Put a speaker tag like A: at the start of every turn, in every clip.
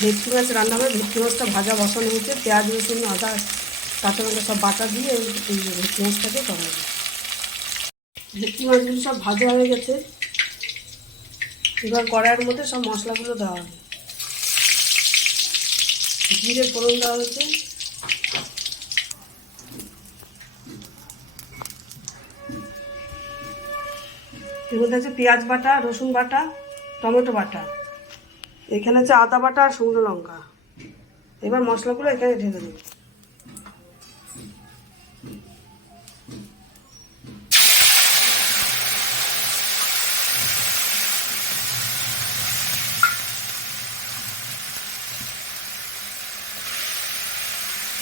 A: ভেটকি মাছ রান্না হবে ভেটকি মাছটা ভাজা বসানো হয়েছে, পেঁয়াজ, রসুন, আদা, কাঁচা লঙ্কা সব বাটা দিয়ে এই ভেটকি মাছটাকে করা হবে ভেটকি মাছগুলো সব ভাজা হয়ে গেছে। এবার কড়াইয়ের মধ্যে সব মশলাগুলো দেওয়া হবে। জিরে, ফোড়ন দেওয়া হয়েছে। এর মধ্যে আছে পেঁয়াজ বাটা, রসুন বাটা, টমেটো বাটা। এখানে হচ্ছে আদা বাটা আর শুকনো লঙ্কা। এবার মশলাগুলো এখানে ঢেলে দেবো।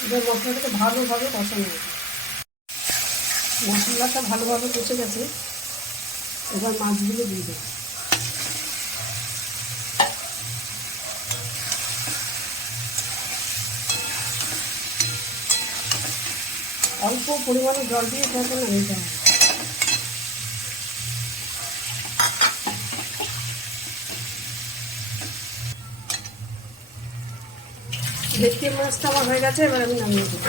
A: এবার মশলাটাকে ভালোভাবে কষানো হবে। মশলাটা ভালোভাবে কষে গেছে। এবার মাছগুলো দিয়ে দেবো। অল্প পরিমাণে জল দিয়ে এটাকে নামিয়ে হবে ভেটকি মাছটা আমার হয়ে গেছে, এবার আমি নামিয়ে দেবো